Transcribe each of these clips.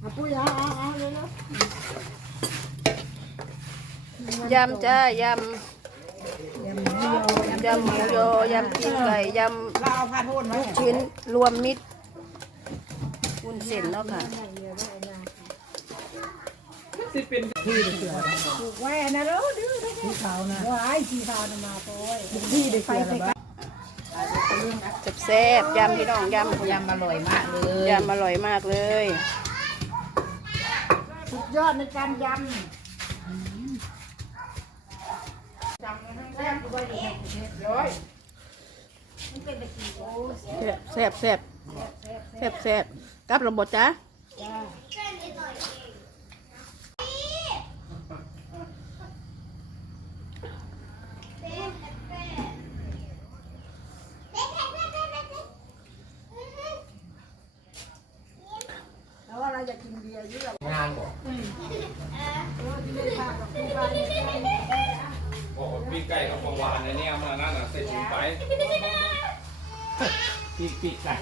เอาปุ้ยเอาเอาเอาเร็วยำจ้ายำๆยำหมูยอยำหมูยอยำตีนไก่ยเราเอาผ้าโทษำไว้ลูกชิ้นรวมมิตรวุ้นเส้นเนาะค่ะที่เป็นที่เสือถูกแว่นะแล้วดื้อที่ขาวนะว้ายสีขาวนะมาโอ้ยที่เด็กไฟไปกันแซ่บๆยำพี่น้องยำยำอร่อยมากเลยยำอร่อยมากเลย สุดยอดในการยำแซ่บแซ่บแซ่บแซ่บกลับระบบจ้า แล้วว่าเรา จะกินเบียร์เยอะงานบอกบอกว่าปีกไก่กับของหวานในนี้เอามานั่นน่ะเสร็จไปปีกปีกไก่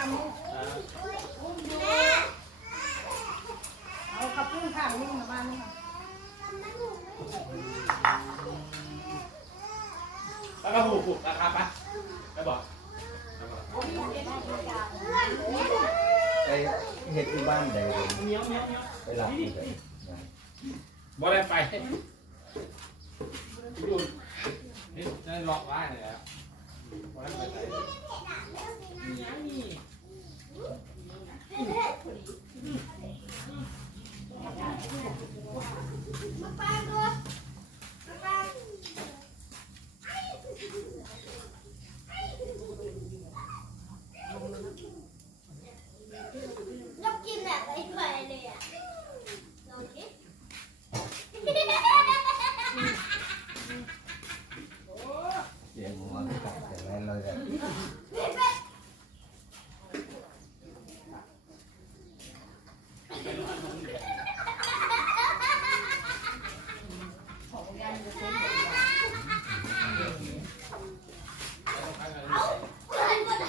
เอากระปุ้งข้างนิ่งมานี่แล้วก็หูผูราคาปะไปบอกไปเห็ดที่บ้านใดไปหลับที่ไหนบ่ได้ไปดูนี่นั่นล็อกไว้เลยแล้วบ่ได้ไปไหน เรากินแบบไอ้ไฟเลยอะลองกิน เสียงหัวกัดแต่แม่เลยอะ เอาเพื่อนคนไหน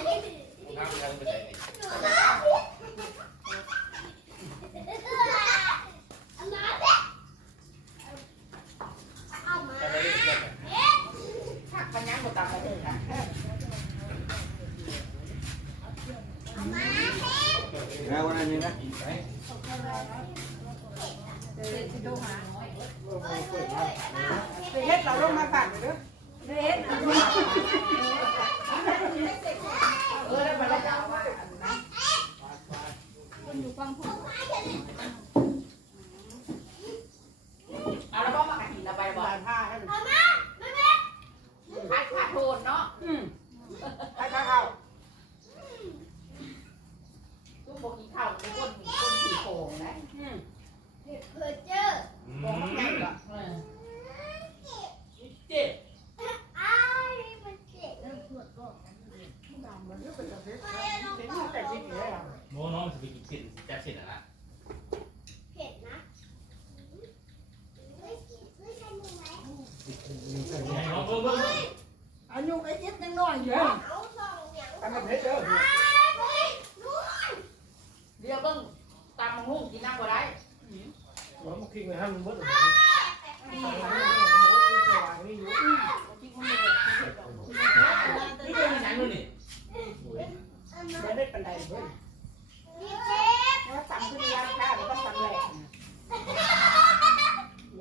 ข้ามกันไปไหนนี่ เอามาเด็เอามา จะไปเล่นเล่น เอ๊ะ ปัญญาหมดตังค์เลยนะ นะวันนี้นะเฮ็ดเราลงมาปั่นเลยเฮ็ดเออแล้วมันจะเอาว่าอันนั้น เอาแล้วก็มากระถิ่นเราไปบ่ บานผ้าให้มัน เอามาไม่เด็ด พัดขาดโทนเนาะ ให้ข้าวเข้า ตู้ โบกี้ข้าวในก้นก้นสีโป่งนะเผื่อเจอโป่งมันใหญ่กว่าเออเจ๊อ้ายมันเจ็บเป็นแต่ยิ่งเลยอะโน้น้องจะไปกินเส้นจับเส้นอะนะเผ็ดนะไม่กินไม่ใช่มือไหมน้องเบิ่งเบิ่งอายุไอ้เอ็ดยังน้อยอยู่เอาสองอย่างทำแบบนี้เด้ออ้ายเฮ้ยนู่น เดี๋ยวเบิ่งตามมังหุ่งกินน้ำบ่ได้ผมกินไปให้มันหมดเลยนี่นี่อยู่นี่เป็นยังไงนู่นนี่ไม่ได้ปันใดเลยมีเจ็บว่าสั่งขึ้นยาค่าแล้วก็สั่งแหลกเ